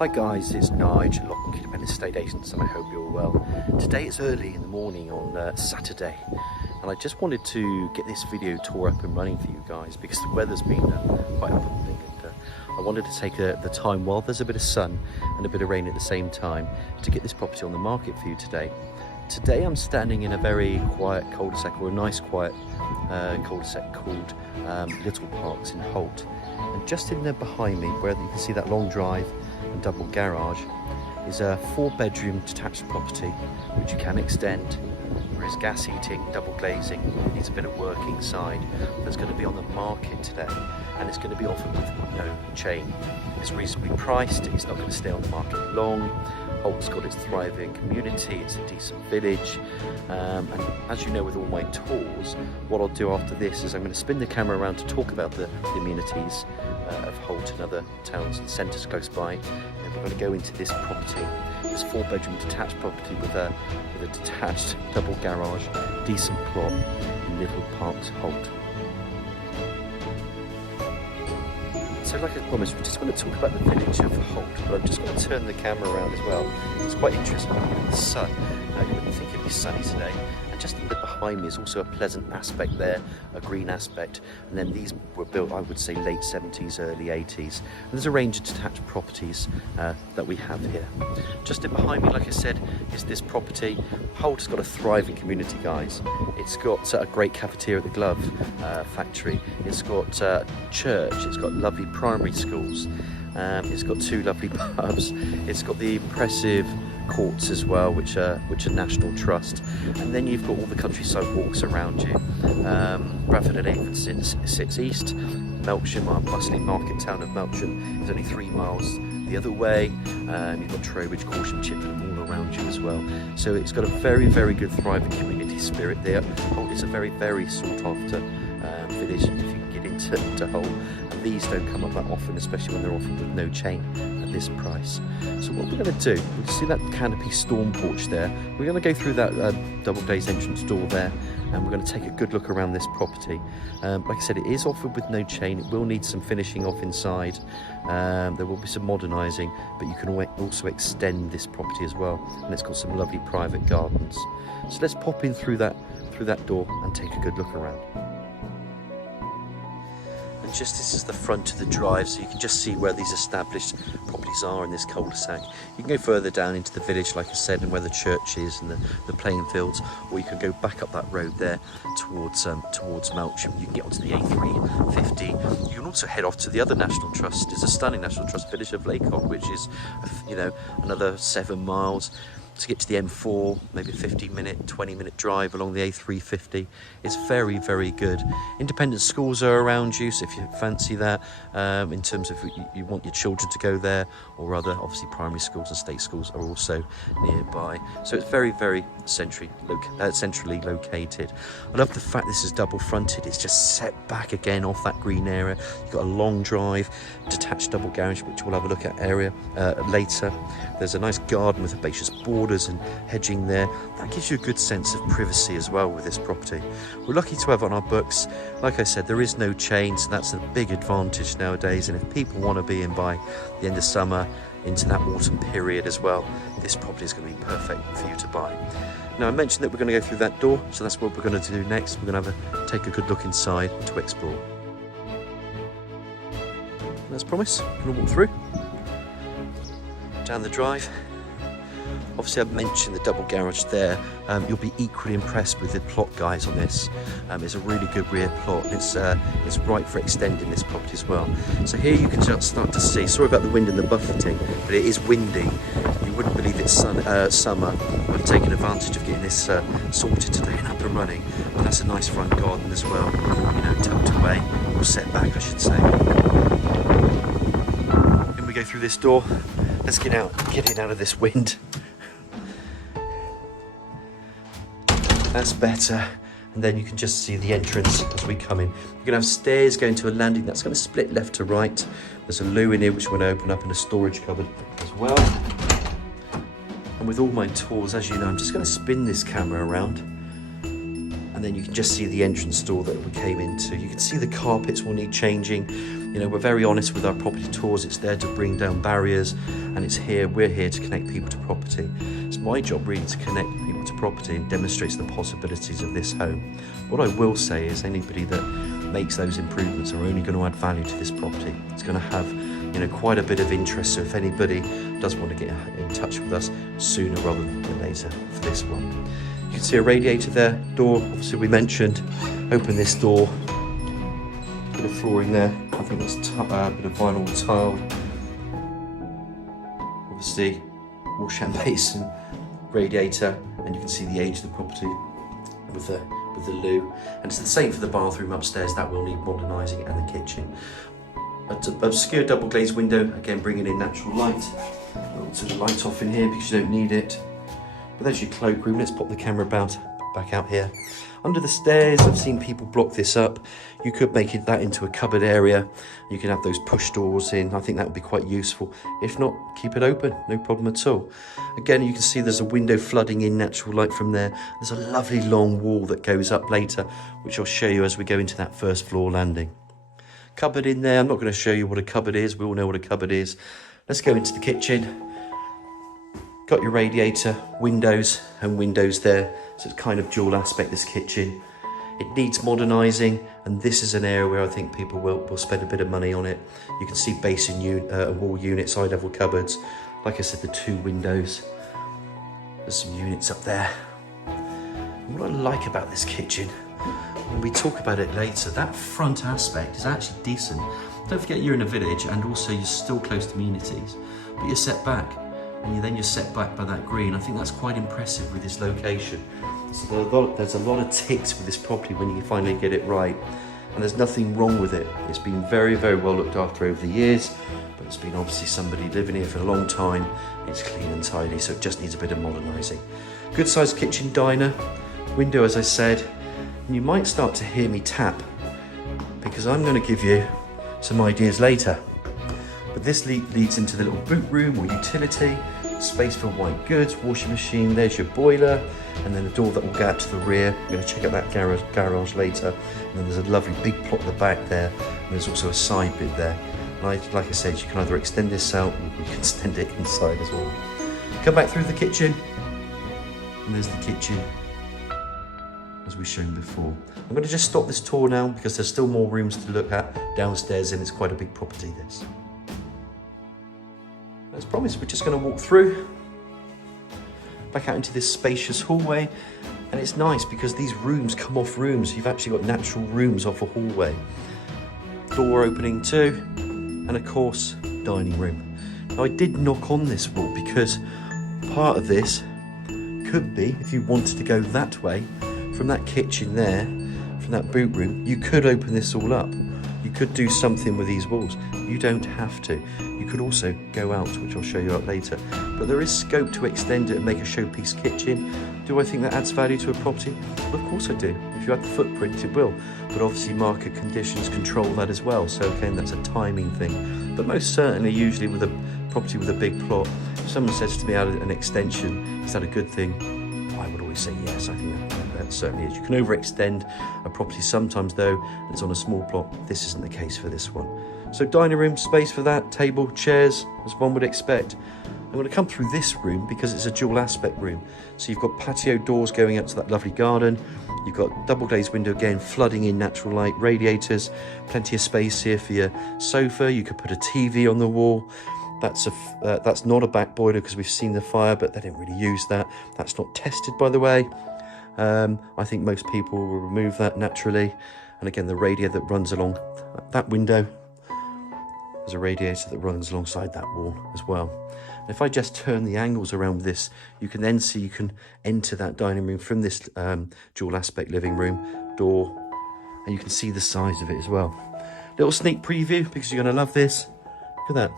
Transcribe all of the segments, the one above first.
Hi guys, it's Nigel, Lock Independent Estate Agents, and I hope you're well. Today it's early in the morning on Saturday, and I just wanted to get this video tour up and running for you guys because the weather's been quite appalling, and I wanted to take the time while there's a bit of sun and a bit of rain at the same time to get this property on the market for you today. Today I'm standing in a very quiet cul-de-sac, or a nice quiet cul-de-sac called Little Parks in Holt. And just in there behind me, where you can see that long drive and double garage, is a 4-bedroom detached property which you can extend. There is gas heating, double glazing, needs a bit of work inside. That's going to be on the market today, and it's going to be offered with no chain. It's reasonably priced, it's not going to stay on the market long. Holt's got its thriving community, it's a decent village, and as you know with all my tours, what I'll do after this is I'm going to spin the camera around to talk about the amenities of Holt and other towns and centres close by, and then we're going to go into this property, this 4-bedroom detached property with a detached double garage, decent plot in Little Parks, Holt. So like I promised, we're just going to talk about the village of Holt, but I'm just going to turn the camera around as well. It's quite interesting looking at the sun. You wouldn't think it'd be sunny today. And just a bit behind me is also a pleasant aspect there, a green aspect. And then these were built, I would say, late 70s, early 80s. And there's a range of detached properties that we have here. Just in behind me, like I said, is this property. Holt has got a thriving community, guys. It's got a great cafeteria at the glove factory. It's got church. It's got lovely primary schools. It's got 2 lovely pubs. It's got the impressive courts as well, which are National Trust. And then you've got all the countryside walks around you. Bradford and Avon sits east. Melksham, our bustling market town of Melksham, is only 3 miles the other way. You've got Trowbridge, Corsham, Chippenham all around you as well. So it's got a very, very good thriving community spirit there. Holt is a very, very sought after village if you can get into Holt. And these don't come up that often, especially when they're offered with no chain at this price. So what we're going to do, we'll see that canopy storm porch there. We're going to go through that double glazed entrance door there, and we're going to take a good look around this property. Like I said, it is offered with no chain. It will need some finishing off inside. There will be some modernising, but you can also extend this property as well, and it's got some lovely private gardens. So let's pop in through that door and take a good look around. And just this is the front of the drive, so you can just see where these established properties are in this cul-de-sac. You can go further down into the village, like I said, and where the church is and the playing fields, or you can go back up that road there towards Melksham. You can get onto the A350. You can also head off to the other National Trust. It's a stunning National Trust village of Lakeholt, which is, another 7 miles. To get to the M4, maybe a 15-minute, 20-minute drive along the A350. It's very, very good. Independent schools are around you, so if you fancy that, in terms of you want your children to go there, or rather, obviously primary schools and state schools are also nearby. So it's very, very centrally located. I love the fact this is double fronted. It's just set back again off that green area. You've got a long drive, detached double garage, which we'll have a look at later. There's a nice garden with herbaceous borders and hedging there. That gives you a good sense of privacy as well with this property. We're lucky to have it on our books. Like I said, there is no chain, so that's a big advantage nowadays, and if people want to be in by the end of summer into that autumn period as well, this property is going to be perfect for you to buy. Now, I mentioned that we're going to go through that door, so that's what we're going to do next. We're going to take a good look inside to explore. And as promised, we're going to walk through down the drive. Obviously, I've mentioned the double garage there. You'll be equally impressed with the plot, guys, on this. It's a really good rear plot. It's right for extending this property as well. So here you can just start to see, sorry about the wind and the buffeting, but it is windy. You wouldn't believe it's summer. I've taken advantage of getting this sorted today and up and running. And that's a nice front garden as well, tucked away, or set back, I should say. Then we go through this door. Let's get in out of this wind. That's better. And then you can just see the entrance as we come in. You're going to have stairs going to a landing that's going to split left to right. There's a loo in here which we're going to open up in a storage cupboard as well. And with all my tours, as you know, I'm just going to spin this camera around. And and then you can just see the entrance door that we came into. You can see the carpets will need changing. You know, we're very honest with our property tours. It's there to bring down barriers, and we're here to connect people to property. It's my job really to connect people to property and demonstrates the possibilities of this home. What I will say is anybody that makes those improvements are only going to add value to this property. It's going to have, you know, quite a bit of interest. So if anybody does want to get in touch with us sooner rather than later for this one. You can see a radiator there, door, obviously we mentioned. Open this door, bit of flooring there. I think it's a bit of vinyl tile. Obviously, wash and basin, radiator, and you can see the age of the property with the loo. And it's the same for the bathroom upstairs, that will need modernising, and the kitchen. Obscure double glazed window, again bringing in natural light. I'll turn the light off in here because you don't need it. But there's your cloakroom. Let's pop the camera back out here. Under the stairs, I've seen people block this up. You could make that into a cupboard area. You can have those push doors in. I think that would be quite useful. If not, keep it open, no problem at all. Again, you can see there's a window flooding in natural light from there. There's a lovely long wall that goes up later, which I'll show you as we go into that first floor landing. Cupboard in there. I'm not going to show you what a cupboard is. We all know what a cupboard is. Let's go into the kitchen. Got your radiator, windows and windows there. So it's kind of dual aspect, this kitchen. It needs modernising, and this is an area where I think people will spend a bit of money on it. You can see basin wall units, side level cupboards. Like I said, the 2 windows. There's some units up there. And what I like about this kitchen, when we talk about it later, that front aspect is actually decent. Don't forget you're in a village, and also you're still close to amenities, but you're set back. And then you're set back by that green. I think that's quite impressive with this location. So there's a lot of ticks with this property when you finally get it right. And there's nothing wrong with it. It's been very, very well looked after over the years, but it's been obviously somebody living here for a long time. It's clean and tidy, so it just needs a bit of modernising. Good sized kitchen diner, window as I said, and you might start to hear me tap because I'm going to give you some ideas later. But this leads into the little boot room or utility, space for white goods, washing machine, there's your boiler, and then the door that will go out to the rear. We're going to check out that garage later. And then there's a lovely big plot at the back there, and there's also a side bit there. And like I said, you can either extend this out or you can extend it inside as well. Come back through the kitchen, and there's the kitchen as we've shown before. I'm going to just stop this tour now because there's still more rooms to look at downstairs, and it's quite a big property this. As promised, we're just going to walk through, back out into this spacious hallway, and it's nice because these rooms come off rooms. You've actually got natural rooms off a hallway. Door opening too, and of course, dining room. Now I did knock on this wall because part of this could be, if you wanted to go that way, from that kitchen there, from that boot room, you could open this all up. You could do something with these walls. You don't have to. You could also go out, which I'll show you up later. But there is scope to extend it and make a showpiece kitchen. Do I think that adds value to a property? Well, of course I do. If you add the footprint, it will. But obviously market conditions control that as well. So again, that's a timing thing. But most certainly, usually with a property with a big plot, if someone says to me, add an extension, is that a good thing? I would always say yes. I think that certainly is. You can overextend a property sometimes though, and it's on a small plot. This isn't the case for this one. So dining room, space for that, table, chairs, as one would expect. I'm going to come through this room because it's a dual aspect room. So you've got patio doors going out to that lovely garden. You've got double glazed window again, flooding in natural light, radiators, plenty of space here for your sofa. You could put a TV on the wall. That's not a back boiler because we've seen the fire, but they didn't really use that. That's not tested, by the way. I think most people will remove that naturally. And again, the radiator that runs along that window, there's a radiator that runs alongside that wall as well. And if I just turn the angles around this, you can then see you can enter that dining room from this dual aspect living room door, and you can see the size of it as well. Little sneak preview because you're going to love this. Look at that.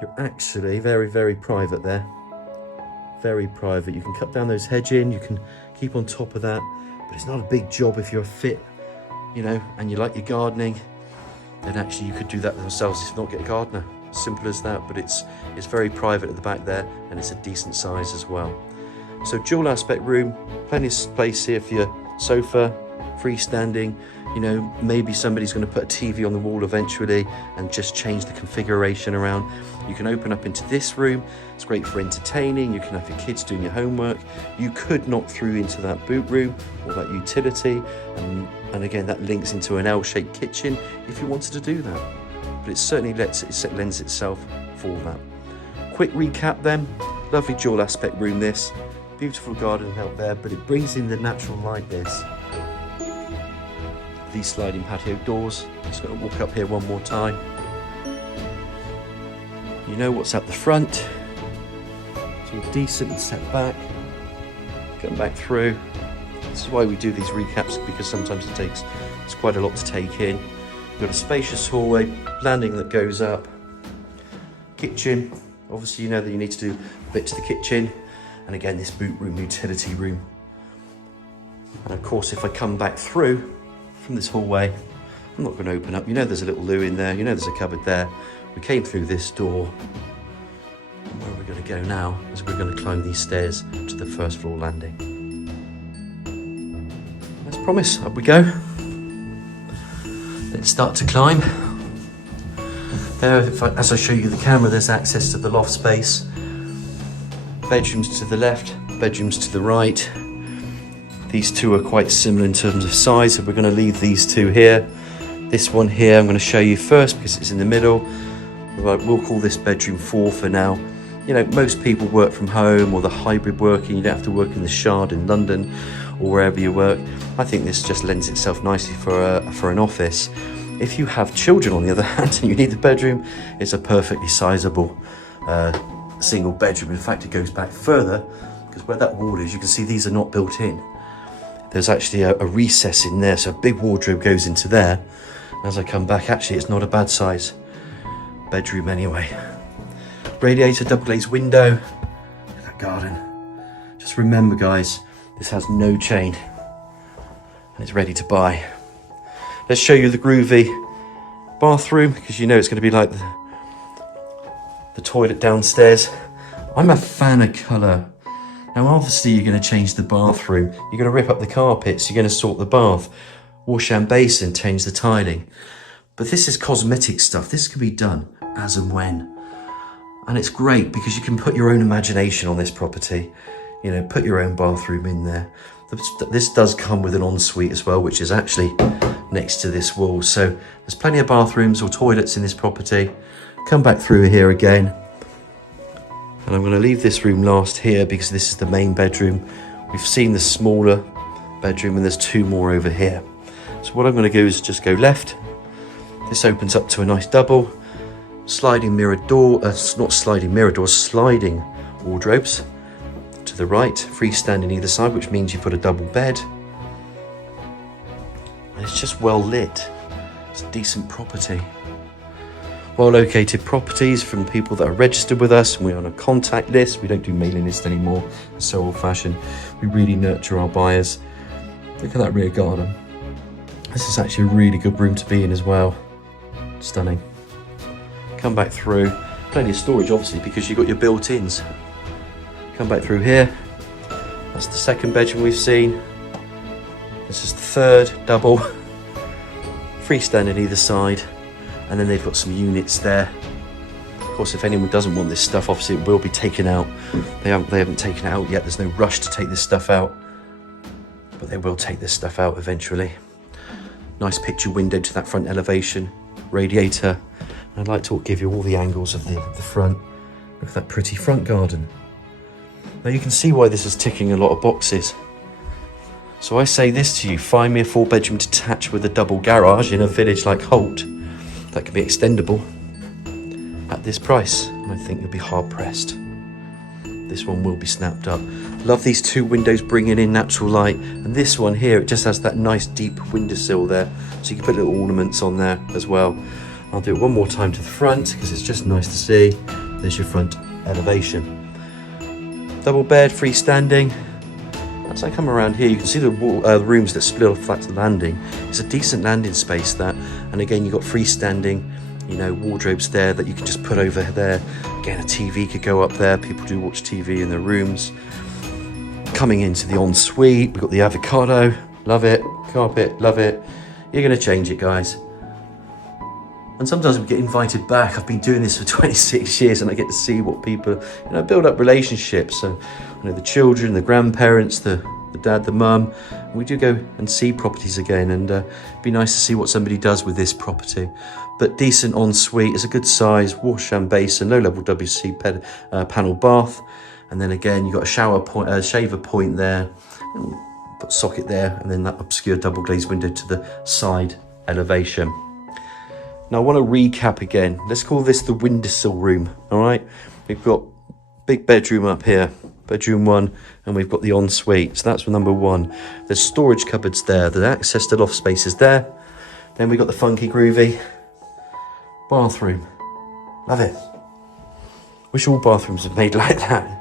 You're actually very, very private there. Very private. You can cut down those hedging, you can keep on top of that, but it's not a big job if you're fit, you know, and you like your gardening. Then actually you could do that themselves if not get a gardener. Simple as that, but it's very private at the back there, and it's a decent size as well. So dual aspect room, plenty of space here for your sofa, freestanding. You know, maybe somebody's going to put a TV on the wall eventually and just change the configuration around. You can open up into this room. It's great for entertaining. You can have your kids doing your homework. You could knock through into that boot room or that utility. And again, that links into an L-shaped kitchen if you wanted to do that. But it certainly lends itself for that. Quick recap then. Lovely dual aspect room this. Beautiful garden out there, but it brings in the natural light this. These sliding patio doors. Just going to walk up here one more time. You know what's at the front. It's all decent and set back. Come back through. This is why we do these recaps, because sometimes it's quite a lot to take in. You've got a spacious hallway, landing that goes up. Kitchen. Obviously you know that you need to do a bit to the kitchen. And again, this boot room, utility room. And of course, if I come back through from this hallway, I'm not going to open up. You know there's a little loo in there. You know there's a cupboard there. We came through this door. And where we're going to go now is we're going to climb these stairs to the first floor landing. As promised, up we go. Let's start to climb. There, as I show you the camera, there's access to the loft space. Bedrooms to the left, bedrooms to the right. These two are quite similar in terms of size, so we're going to leave these two here. This one here I'm going to show you first because it's in the middle. Right, we'll call this bedroom 4 for now. You know, most people work from home or the hybrid working. You don't have to work in the Shard in London or wherever you work. I think this just lends itself nicely for an office. If you have children, on the other hand, and you need the bedroom, it's a perfectly sizable single bedroom. In fact, it goes back further because where that wall is, you can see these are not built in. There's actually a recess in there, so a big wardrobe goes into there. As I come back, actually, it's not a bad size bedroom anyway. Radiator, double glazed window. Look at that garden. Just remember, guys, this has no chain and it's ready to buy. Let's show you the groovy bathroom because you know it's going to be like the toilet downstairs. I'm a fan of colour. Now obviously you're going to change the bathroom, you're going to rip up the carpets, you're going to sort the bath, wash and basin, change the tiling. But this is cosmetic stuff. This can be done as and when. And it's great because you can put your own imagination on this property. You know, put your own bathroom in there. This does come with an ensuite as well, which is actually next to this wall. So there's plenty of bathrooms or toilets in this property. Come back through here again. And I'm going to leave this room last here because this is the main bedroom. We've seen the smaller bedroom and there's 2 more over here. So what I'm going to do is just go left. This opens up to a nice double. Sliding mirror door, not sliding mirror doors, sliding wardrobes. To the right, freestanding either side, which means you put a double bed. And it's just well lit. It's a decent property. Well located properties from people that are registered with us, and we're on a contact list. We don't do mailing list anymore. It's so old fashioned. We really nurture our buyers. Look at that rear garden. This is actually a really good room to be in as well. Stunning. Come back through. Plenty of storage obviously because you've got your built-ins. Come back through here. That's the second bedroom we've seen. This is the third, double. Freestanding either side. And then they've got some units there. Of course, if anyone doesn't want this stuff, obviously it will be taken out. They haven't taken it out yet. There's no rush to take this stuff out. But they will take this stuff out eventually. Nice picture window to that front elevation. Radiator. And I'd like to give you all the angles of the front. Look at that pretty front garden. Now you can see why this is ticking a lot of boxes. So I say this to you, find me a 4-bedroom detached with a double garage in a village like Holt that can be extendable at this price, and I think you'll be hard pressed. This one will be snapped up. Love these 2 windows bringing in natural light, and this one here, it just has that nice deep windowsill there, so you can put little ornaments on there as well. I'll do it one more time to the front because it's just nice to see. There's your front elevation. Double bed, freestanding. As I come around here, you can see the rooms that split off flat to the landing. It's a decent landing space that, and again you've got freestanding, you know, wardrobes there that you can just put over there. Again, a TV could go up there. People do watch TV in their rooms. coming into the ensuite. We've got the avocado, love it. Carpet, love it. You're going to change it, guys. And sometimes we get invited back. I've been doing this for 26 years and I get to see what people, build up relationships. So, the children, the grandparents, the dad, the mum. We do go and see properties again, and it'd be nice to see what somebody does with this property. But decent ensuite, it's a good size, wash and basin, low level WC panel bath. And then again, you've got a shower point, shaver point there, put a socket there, and then that obscure double glazed window to the side elevation. Now I want to recap again. Let's call this the windowsill room, all right? We've got big bedroom up here, bedroom 1, and we've got the ensuite. So that's number 1. There's storage cupboards there. The access to loft space is there. Then we've got the funky groovy bathroom. Love it. Wish all bathrooms were made like that.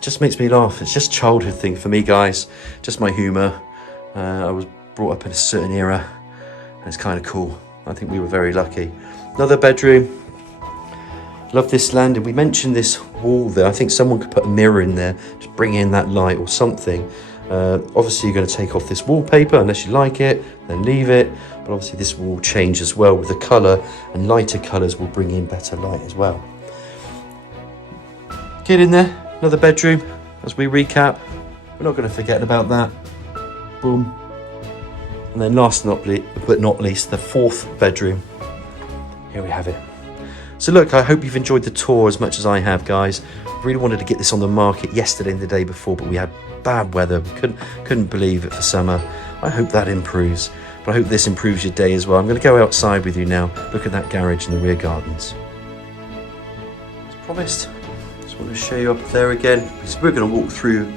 Just makes me laugh. It's just a childhood thing for me, guys. Just my humour. I was brought up in a certain era, and it's kind of cool. I think we were very lucky. Another bedroom. Love this landing. We mentioned this wall there. I think someone could put a mirror in there to bring in that light or something. Obviously, you're going to take off this wallpaper unless you like it, then leave it. But obviously, this will change as well with the colour, and lighter colours will bring in better light as well. Get in there. Another bedroom. As we recap, we're not going to forget about that. Boom. And then last but not least, the 4th bedroom. Here we have it. So look, I hope you've enjoyed the tour as much as I have, guys. I really wanted to get this on the market yesterday and the day before, but we had bad weather. We couldn't believe it for summer. I hope that improves, but I hope this improves your day as well. I'm going to go outside with you now. Look at that garage in the rear gardens. As promised, just want to show you up there again, because we're going to walk through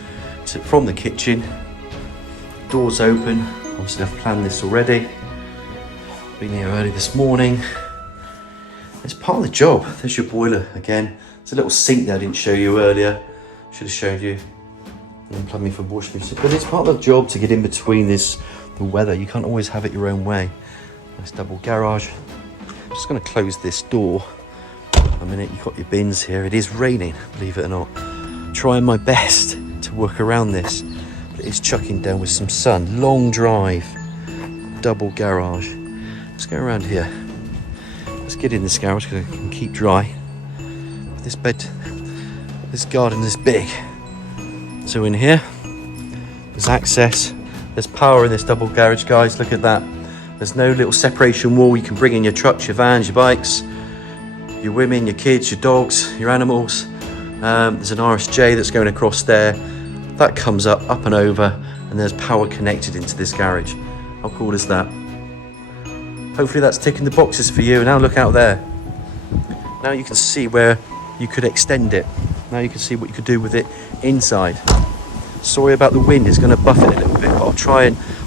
from the kitchen. Doors open. Obviously, I've planned this already. Been here early this morning. It's part of the job. There's your boiler again. There's a little sink there I didn't show you earlier. Should have showed you. And then plumbing for washing machine. But it's part of the job to get in between the weather. You can't always have it your own way. Nice double garage. I'm just going to close this door. A minute, you've got your bins here. It is raining, believe it or not. Trying my best to work around this. But it's chucking down with some sun. Long drive. Double garage. Let's go around here. Let's get in this garage because I can keep dry. This garden is big. So in here, there's access. There's power in this double garage, guys. Look at that. There's no little separation wall. You can bring in your trucks, your vans, your bikes, your women, your kids, your dogs, your animals. There's an RSJ that's going across there. That comes up and over, and there's power connected into this garage. How cool is that? Hopefully that's ticking the boxes for you. Now look out there. Now you can see where you could extend it. Now you can see what you could do with it inside. Sorry about the wind, it's going to buff it a little bit, but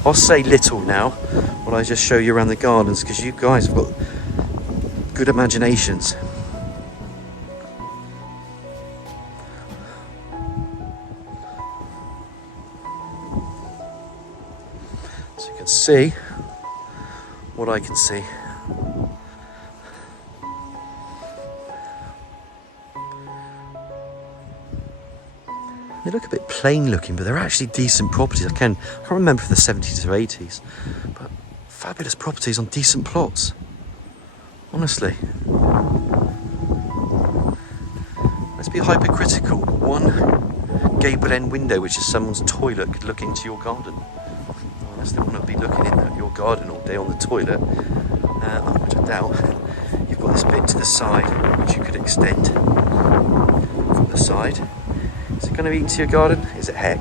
I'll say little now while I just show you around the gardens, because you guys have got good imaginations. So you can see what I can see. They look a bit plain looking, but they're actually decent properties. I can't remember from the 70s or 80s, but fabulous properties on decent plots. Honestly. Let's be hypercritical. One gable end window, which is someone's toilet, could look into your garden. Unless they want to be looking in your garden all day on the toilet, which I doubt. You've got this bit to the side, which you could extend from the side. Is it going to eat into your garden? Is it heck?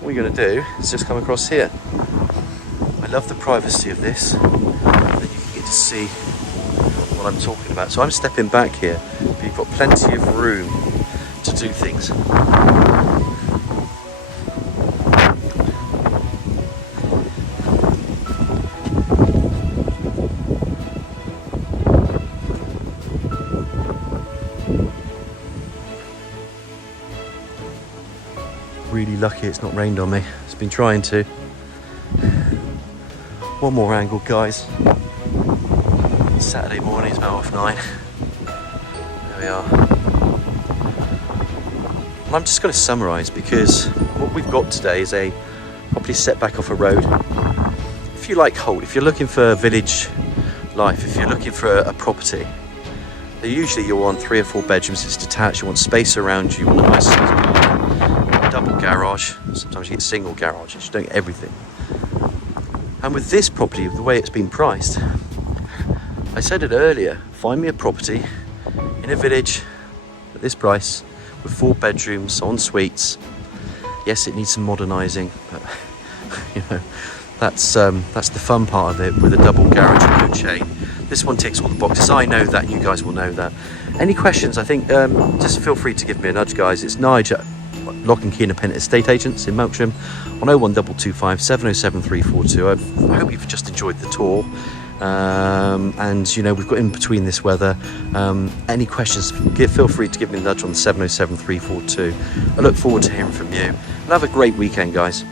What you're going to do is just come across here. I love the privacy of this, and then you can get to see what I'm talking about. So I'm stepping back here, but you've got plenty of room to do things. Really lucky it's not rained on me. It's been trying to. One more angle, guys. It's Saturday morning, it's about 9:30. There we are. And I'm just going to summarise, because what we've got today is a property set back off a road. If you like Holt, if you're looking for village life, if you're looking for a property, usually you'll want 3 or 4 bedrooms, it's detached, you want space around you, you want a nice double garage, sometimes you get single garages, you don't get everything. And with this property, the way it's been priced, I said it earlier, find me a property in a village at this price with 4 bedrooms, en suites. Yes, it needs some modernising, but you know, that's the fun part of it, with a double garage and good chain. This one ticks all the boxes. I know that, you guys will know that. Any questions, I think, just feel free to give me a nudge, guys. It's Nigel, Lock and Key Independent Estate Agents in Melksham, on 01225 707 342. I hope you've just enjoyed the tour. And you know, we've got in between this weather. Any questions, feel free to give me a nudge on 707 342. I look forward to hearing from you. And have a great weekend, guys.